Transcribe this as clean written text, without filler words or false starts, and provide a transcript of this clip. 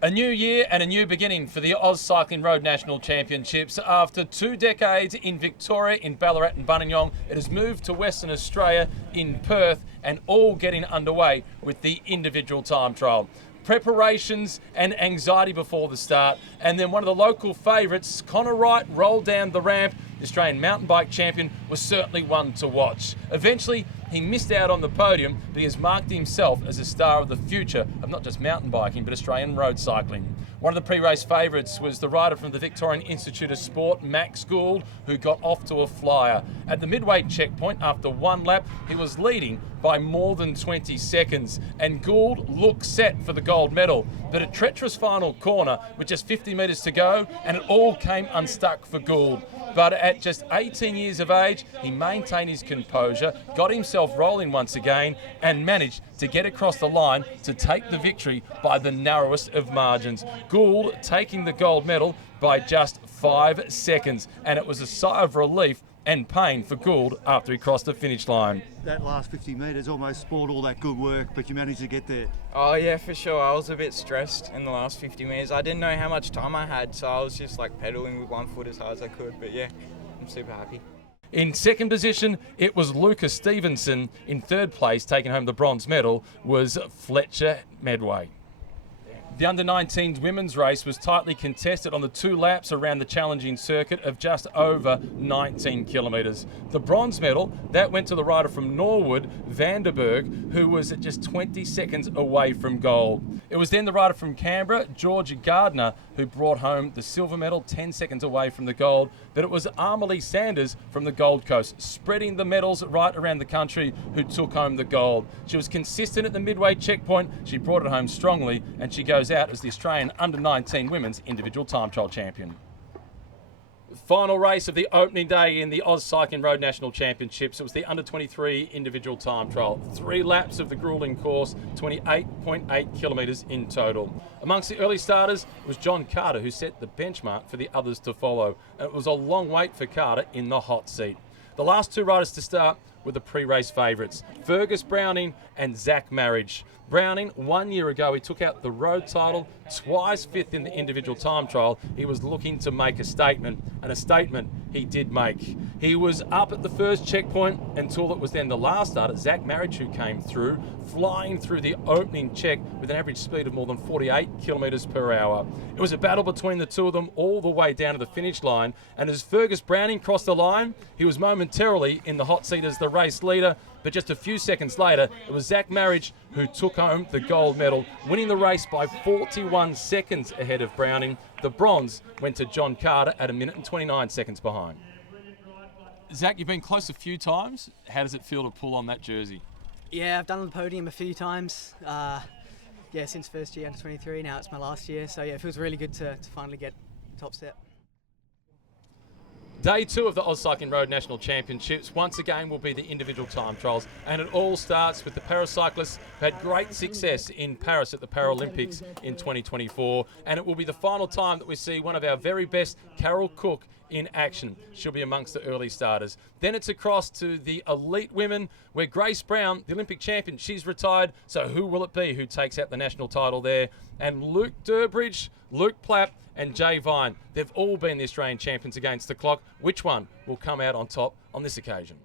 A new year and a new beginning for the AusCycling Road National Championships. After 2 decades in Victoria, in Ballarat and Buninyong, it has moved to Western Australia in Perth, and all getting underway with the individual time trial. Preparations and anxiety before the start, and then one of the local favourites, Connor Wright, rolled down the ramp. The Australian mountain bike champion was certainly one to watch. Eventually, he missed out on the podium, but he has marked himself as a star of the future of not just mountain biking, but Australian road cycling. One of the pre-race favourites was the rider from the Victorian Institute of Sport, Max Gould, who got off to a flyer. At the midway checkpoint, after one lap, he was leading by more than 20 seconds, and Gould looked set for the gold medal. But a treacherous final corner with just 50 metres to go, and it all came unstuck for Gould. But at just 18 years of age, he maintained his composure, got himself rolling once again, and managed to get across the line to take the victory by the narrowest of margins. Gould taking the gold medal by just 5 seconds, and it was a sigh of relief and pain for Gould after he crossed the finish line. That last 50 metres almost spoiled all that good work, but you managed to get there. Oh yeah, for sure. I was a bit stressed in the last 50 metres. I didn't know how much time I had, so I was just like pedaling with one foot as hard as I could. But yeah, I'm super happy. In second position, it was Lucas Stevenson. In third place, taking home the bronze medal, was Fletcher Medway. The under-19s women's race was tightly contested on the 2 laps around the challenging circuit of just over 19 kilometres. The bronze medal, that went to the rider from Norwood, Vanderberg, who was at just 20 seconds away from gold. It was then the rider from Canberra, Georgia Gardner, who brought home the silver medal 10 seconds away from the gold. But it was Amalie Sanders from the Gold Coast, spreading the medals right around the country, who took home the gold. She was consistent at the midway checkpoint. She brought it home strongly, and she goes out as the Australian under-19 women's individual time trial champion. Final race of the opening day in the AusCycling Road National Championships. It was the under-23 individual time trial. 3 laps of the grueling course, 28.8 kilometres in total. Amongst the early starters was John Carter, who set the benchmark for the others to follow. And it was a long wait for Carter in the hot seat. The last 2 riders to start were the pre-race favourites, Fergus Browning and Zach Marriage. Browning, 1 year ago, he took out the road title, twice 5th in the individual time trial. He was looking to make a statement, and a statement he did make. He was up at the first checkpoint until it was then the last starter, Zach Marriage, who came through, flying through the opening check with an average speed of more than 48 kilometres per hour. It was a battle between the two of them all the way down to the finish line, and as Fergus Browning crossed the line, he was momentarily in the hot seat as the race leader, but just a few seconds later, it was Zach Marriage who took home the gold medal, winning the race by 41 seconds ahead of Browning. The bronze went to John Carter at 1 minute and 29 seconds behind. Zach, you've been close a few times. How does it feel to pull on that jersey? Yeah, I've done the podium a few times. Since first year under 23, now it's my last year. So yeah, it feels really good to finally get top step. Day 2 of the AusCycling Road National Championships once again will be the individual time trials, and it all starts with the paracyclists who had great success in Paris at the Paralympics in 2024, and it will be the final time that we see one of our very best, Carol Cook, in action. She'll be amongst the early starters. Then it's across to the elite women, where Grace Brown, the Olympic champion, she's retired, so who will it be who takes out the national title there? And Luke Durbridge, Luke Plapp and Jay Vine, they've all been the Australian champions against the clock. Which one will come out on top on this occasion?